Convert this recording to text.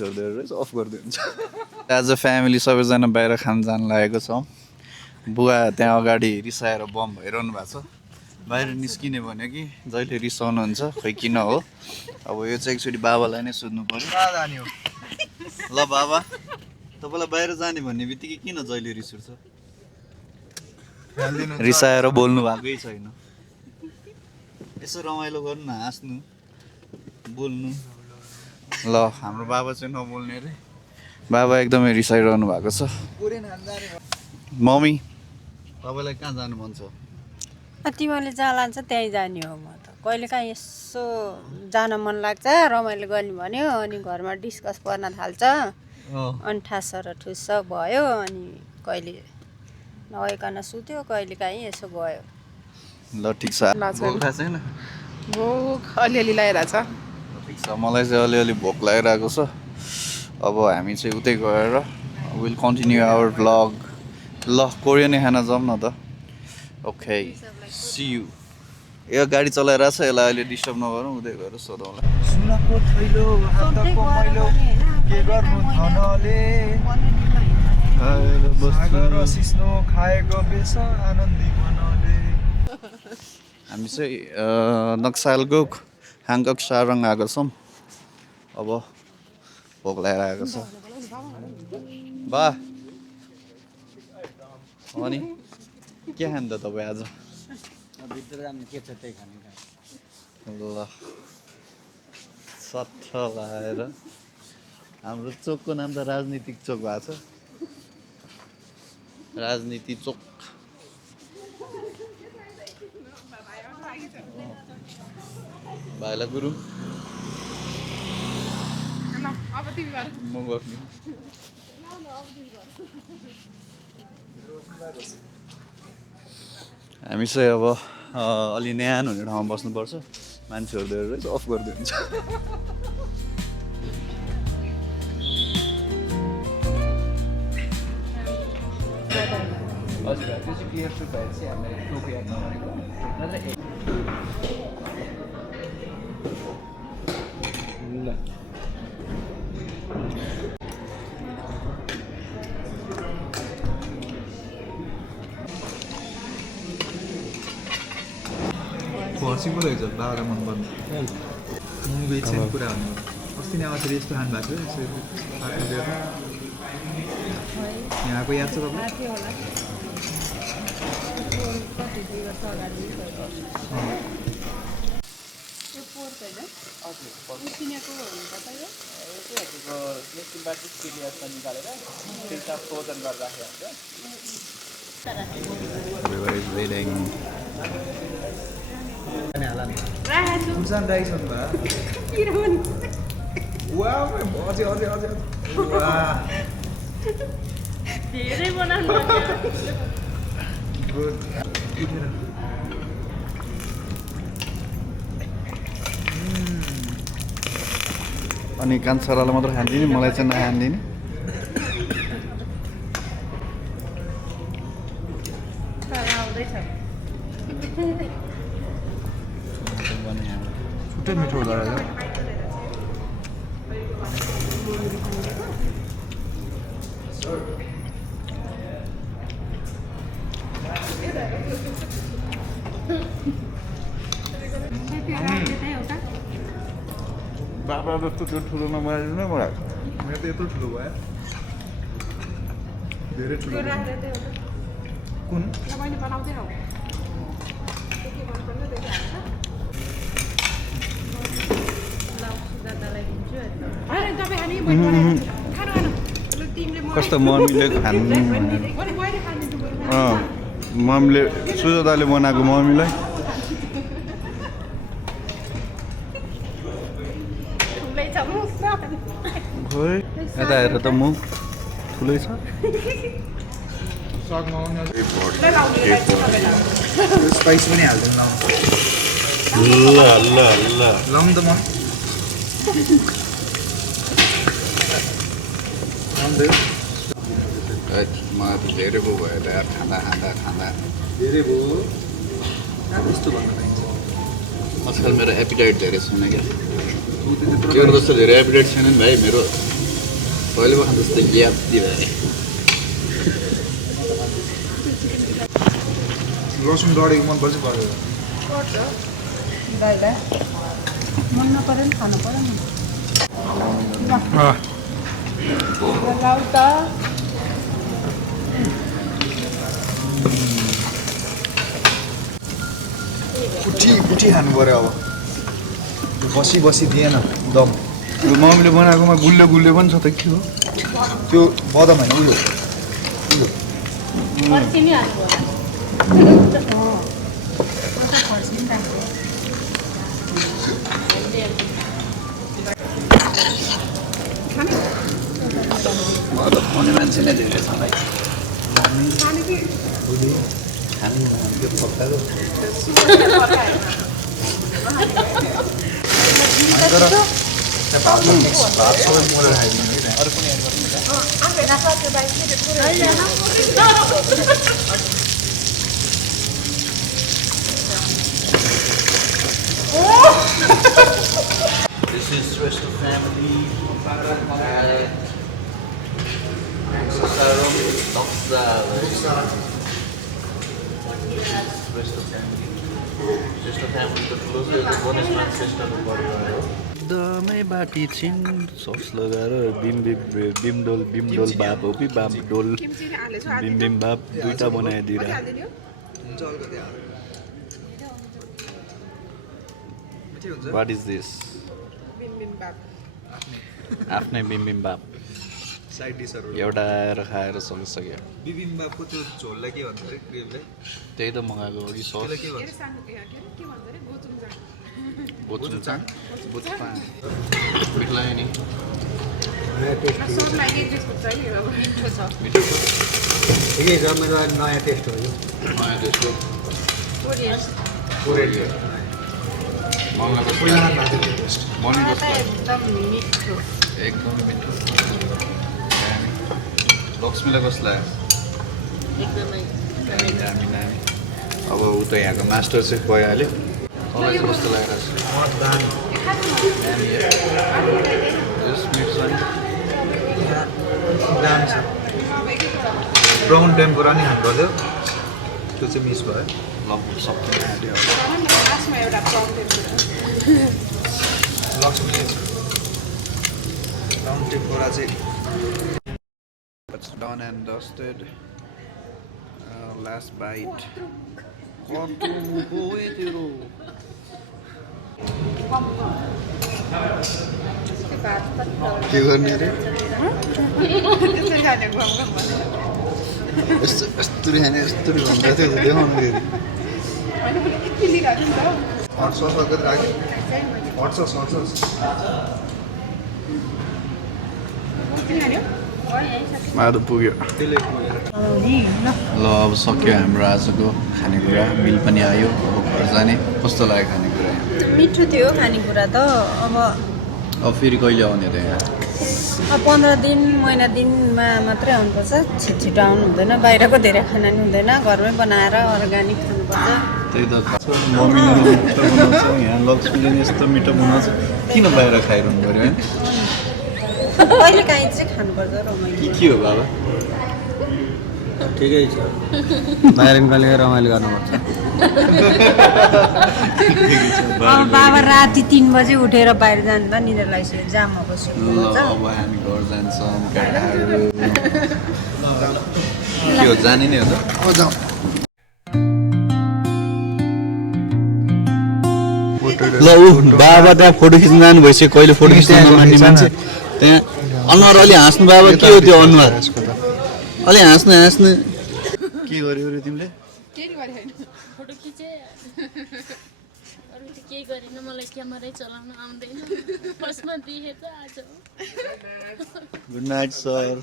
Of गरिदिन्छ as a family सबैजना बाहिर खान जान लागेको छौँ बुवा त्यहाँ अगाडि रिसाएर बम भइरहनु भएको छ बाहिर निस्किने भन्यो कि जहिले रिसाउनुहुन्छ खोइ किन हो अब यो चाहिँ एकचोटि बाबालाई नै सोध्नु पर्यो ल बाबा तपाईँलाई बाहिर जाने भन्ने बित्तिकै किन जहिले रिस उठ्छ रिसाएर बोल्नु भएकै छैन यसो रमाइलो गर्नु न हाँस्नु बोल्नु ल हाम्रो बाबा चाहिँ नबोल्ने अरे बाबा एकदमै रिसाइरहनु भएको छ मम्मी तपाईँलाई कहाँ जानु मन छ तिमीले जहाँ लान्छ त्यहीँ जाने हो म त कहिलेकाहीँ यसो जान मन लाग्छ रमाइलो गर्ने भन्यो अनि घरमा डिस्कस पर्न थाल्छ अनि ठास र ठुस भयो अनि कहिले नभइकन सुत्यो कहिलेकाहीँ यसो गयो ल ठिक छ भोक छैन भोक अलिअलि लगाइरहेछ ठिक छ मलाई चाहिँ अलिअलि भोक लागिरहेको छ अब हामी चाहिँ उतै गएर विल कन्टिन्यू आवर भ्लग ल कोरियनै खाना जाउँ न त ओके सी यू यो गाडी चलाइरहेछ यसलाई अहिले डिस्टर्ब नगरौँ उतै गएर सोधौँला सुनको थैलो हातको मैलो के गर्नु धनले सागर सिस्नो खाएको बेस आनन्दी मनले हामी चाहिँ नक्सालगोक ह्याङ्कक सारङ आएको छौँ अब भोक लगाइरहेको छ बा अनि के खान्छ तपाईँ आज भित्र जानु के छ त्यही खाने ल सट्ट लगाएर हाम्रो चोकको नाम त राजनीतिक चोक भएको छ राजनीति चोक भाइलाई गुरु म गर्नु हामी चाहिँ अब अलि न्यानो हुने ठाउँमा बस्नुपर्छ मान्छेहरू धेरै रहेछ अफ गरिदिन्छ हजुर त्यो चाहिँ क्लियर सुट भएर चाहिँ हामीले टोको याद नगरेको ल फर्सी पो रहेछ बाबालाई मन पर्ने मुभी चाहिँ कुरा भन्नु अस्ति नै आउँदाखेरि यस्तो खानु भएको थियो यहाँको याद छ तपाईँलाई Everybody is waiting. उसान राइसक्नु भयो वाह अझै अझै अझै वाह धेरै बनाउनु गुड अनि कान्छारालाई मात्र खान्दिने मलाई चाहिँ नखान्दिने छुट्टै मिठो हुँदो रहेछ बाबा जस्तो त्यो ठुलो नबनाइदिनु नै मलाई मेरो त यत्रो ठुलो भयो धेरै ठुलो कुन कस्तो मम्मीले खानु मम्मीले सुजाताले बनाएको मम्मीलाई खोइ यता हेर त मुख ठुलै छ स्पाइस पनि हाल्दैन लाउनु त म मलाई त धेरै पो भयो त यार खाँदा खाँदा खाँदा धेरै भयो यस्तो भन्न पाइन्छ आजकल मेरो एपिटाइट धेरै छैन क्या त्यो जस्तो धेरै एपिटाइट छैन नि भाइ मेरो पहिले पो खान्छ जस्तो ग्याप्ती भने लसुन डढेको मनपर्छ गरेर दाइलाई मन नपऱ्यो नि खानु पऱ्यो नि लाउ त पुठी खानु पऱ्यो अब बसी दिएन दम यो मम्मीले बनाएकोमा गुल्ले गुल्ले पनि छ त के हो त्यो बदम होइन उयो फर्सिनी हाल्नु खुवाउने मान्छे नै धेरै छ भाइ खानु त्यो पक्काको भात सबै मोलेर खाइदिनु कि अरू पनि This is Shrestha family. Sasaram, Doksa. Shrestha family. Shrestha family को ठुलो चाहिँ गणेश मान श्रेष्ठको परिवार हो एकदमै बाटी छिन सस लगाएर बिमडोल बाप हो कि बाप डोल बिम बाप दुईटा बनाइदिएर हुन्छ अलिकति वाट इज दिस आफ्नै बिम बाप साइड डिसहरू एउटा आएर खाएर सकिसक्यो बिबिम्बापको त्यो झोललाई के भन्छ अरे ग्रेभीलाई त्यही त मगाएको हो कि सस त्यसलाई के भन्छ बोचुङ मिठ लाग्यो नि ठिकै छ मेरो अहिले नयाँ टेस्ट हो यो नयाँ टेस्ट हो कोरियन मलाई कस्तो पहिला लाग्यो? खाएको थियो टेस्ट मलाई कस्तो लाग्यो? एकदम मिठो एकदमै मिठो लक्ष्मीलाई कस्तो लाग्यो एकदमै दामी दामी अब ऊ त यहाँको मास्टर सेफ भइहाल्यो तँलाई चाहिँ कस्तो लागिरहेको छ जस मिठ छ नि दामी छ ब्राउन टेम्पोरा नि खानु पर्थ्यो त्यो चाहिँ मिस भयो लगभग सकिन आँट्यो लक्ष्मीले ब्राउन टेम्पोरा चाहिँ It's done and dusted. Last bite. Katu hoe tero. के गर्ने रे यस्तरी खाने यस्तरी भन्दै थियो देखाउनु फेरि हट सस अलिकति राख्यो हट सस माधव पुग्यो ल अब सक्यो हाम्रो आजको खानेकुरा बिल पनि आयो अब घर जाने कस्तो लाग्यो खानेकुरा मिठो थियो खानेकुरा त अब फेरि कहिले आउने त यहाँ अब 15 दिन महिना दिनमा मात्रै आउनुपर्छ छिटो आउनु हुँदैन बाहिरको धेरै खाना नि हुँदैन घरमै बनाएर अर्ग्यानिक खानुपर्छ त्यही त मम्मीले मिठो बनाउँछ यहाँ लक्ष्मीले नि यस्तो मिठो बनाउँछ किन बाहिर खाइरहनु पऱ्यो है कहिले काहीँ चाहिँ खानुपर्छ रमाइलो के हो बाबा ठिकै छ बाहिर निकालेर रमाइलो गर्नुपर्छ अब बाबा राति 3 बजे उठेर बाहिर जाँदा निद्रा लागिसक्यो जाममा बस्यो ल अब हामी घर जान्छौँ केटाहरू के हो जाने नै हो त ल ऊ बाबा त्यहाँ फोटो खिच्न जानु भइसक्यो कहिले फोटो खिच्न नमान्ने मान्छे त्यहाँ अनुहार अलि हाँस्नु बाबा के हो त्यो अनुहार अलि हाँस्नु के गर्यो रे तिमीले फोटो खिचेँ अरू त केही गरेन मलाई क्यामेरै चलाउन आउँदैन फर्स्टमा देखेँ त आज गुड नाइट सर